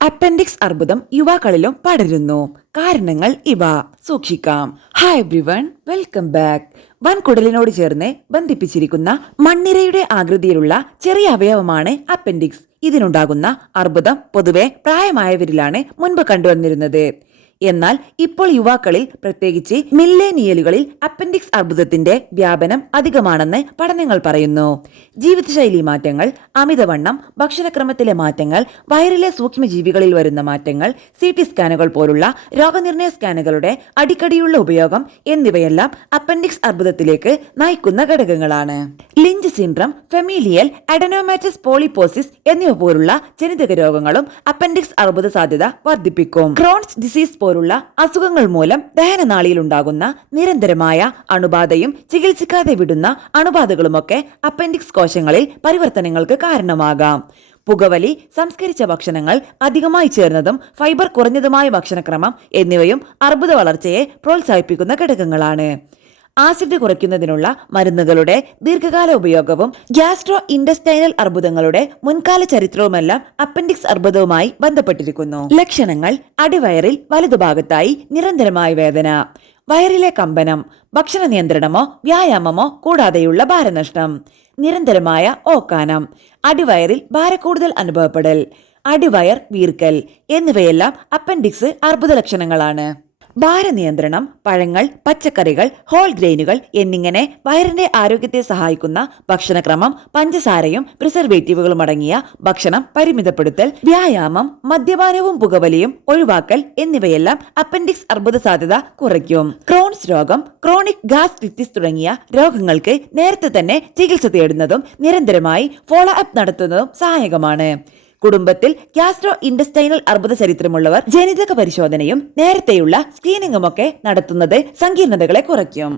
Appendix അർബുദം യുവാക്കളിലും പടരുന്നു. കാരണങ്ങൾ ഇവ. സൂക്ഷിക്കാം. ഹായ് എവ്രിവൺ വെൽക്കം ബാക്ക് വൻകുടലിനോട് ചേർന്ന് ബന്ധിപ്പിച്ചിരിക്കുന്ന മണ്ണിരയുടെ ആകൃതിയിലുള്ള ചെറിയ അവയവമാണ് അപ്പൻഡിക്സ്. ഇതിനുണ്ടാകുന്ന അർബുദം പൊതുവെ പ്രായമായവരിലാണ് മുൻപ് കണ്ടുവന്നിരുന്നത്. എന്നാൽ ഇപ്പോൾ യുവാക്കളിൽ പ്രത്യേകിച്ച് മില്ലേനിയലുകളിൽ അപ്പൻഡിക്സ് അർബുദത്തിന്റെ വ്യാപനം അധികമാണെന്ന് പഠനങ്ങൾ പറയുന്നു. ജീവിതശൈലി മാറ്റങ്ങൾ അമിതവണ്ണം ഭക്ഷണക്രമത്തിലെ മാറ്റങ്ങൾ വയറിലെ സൂക്ഷ്മജീവികളിൽ വരുന്ന മാറ്റങ്ങൾ സി ടി സ്കാനുകൾ പോലുള്ള രോഗനിർണയ സ്കാനുകളുടെ അടിക്കടിയുള്ള ഉപയോഗം എന്നിവയെല്ലാം അപ്പൻഡിക്സ് അർബുദത്തിലേക്ക് നയിക്കുന്ന ഘടകങ്ങളാണ്. Lynch syndrome familial adenomatous polyposis എന്നിവ പോലുള്ള ജനിതക രോഗങ്ങളും അപ്പൻഡിക്സ് അർബുദ സാധ്യത വർദ്ധിപ്പിക്കും. ക്രോൺസ് ഡിസീസ് പോലുള്ള അസുഖങ്ങൾ മൂലം ദഹനനാളിയിൽ ഉണ്ടാകുന്ന നിരന്തരമായ അണുബാധയും ചികിത്സിക്കാതെ വിടുന്ന അണുബാധകളുമൊക്കെ അപ്പൻഡിക്സ് കോശങ്ങളിൽ പരിവർത്തനങ്ങൾക്ക് കാരണമാകാം. പുകവലി സംസ്കരിച്ച ഭക്ഷണങ്ങൾ അധികമായി ചേർന്നതും ഫൈബർ കുറഞ്ഞതുമായ ഭക്ഷണക്രമം എന്നിവയും അർബുദ വളർച്ചയെ പ്രോത്സാഹിപ്പിക്കുന്ന ഘടകങ്ങളാണ്. ആസിഡ് കുറയ്ക്കുന്നതിനുള്ള മരുന്നുകളുടെ ദീർഘകാല ഉപയോഗവും ഗ്യാസ്ട്രോ ഇൻഡസ്റ്റൈനൽ അർബുദങ്ങളുടെ മുൻകാല ചരിത്രവുമെല്ലാം അപ്പൻഡിക്സ് അർബുദവുമായി ബന്ധപ്പെട്ടിരിക്കുന്നു. ലക്ഷണങ്ങൾ അടിവയറിൽ വലതുഭാഗത്തായി നിരന്തരമായ വേദന വയറിലെ കമ്പനം ഭക്ഷണ നിയന്ത്രണമോ വ്യായാമമോ കൂടാതെയുള്ള ഭാരനഷ്ടം നിരന്തരമായ ഓക്കാനം അടിവയറിൽ ഭാരക്കൂടുതൽ അനുഭവപ്പെടൽ അടിവയർ വീർക്കൽ എന്നിവയെല്ലാം അപ്പൻഡിക്സ് അർബുദ ലക്ഷണങ്ങളാണ്. ഭാരനിയന്ത്രണം പഴങ്ങൾ പച്ചക്കറികൾ ഹോൾ ഗ്രെയിനുകൾ എന്നിങ്ങനെ വയറിന്റെ ആരോഗ്യത്തെ സഹായിക്കുന്ന ഭക്ഷണക്രമം പഞ്ചസാരയും പ്രിസർവേറ്റീവുകളും അടങ്ങിയ ഭക്ഷണം പരിമിതപ്പെടുത്തൽ വ്യായാമം മദ്യപാനവും പുകവലിയും ഒഴിവാക്കൽ എന്നിവയെല്ലാം അപ്പൻഡിക്സ് അർബുദ സാധ്യത കുറയ്ക്കും. ക്രോൺസ് രോഗം ക്രോണിക് ഗാസ്ട്രിറ്റിസ് തുടങ്ങിയ രോഗങ്ങൾക്ക് നേരത്തെ തന്നെ ചികിത്സ തേടുന്നതും നിരന്തരമായി ഫോളോ അപ്പ് നടത്തുന്നതും സഹായകമാണ്. കുടുംബത്തിൽ ഗ്യാസ്ട്രോ ഇൻഡസ്റ്റൈനൽ അർബുദ ചരിത്രമുള്ളവർ ജനിതക പരിശോധനയും നേരത്തെയുള്ള സ്ക്രീനിങ്ങുമൊക്കെ നടത്തുന്നത് സങ്കീർണതകളെ കുറയ്ക്കും.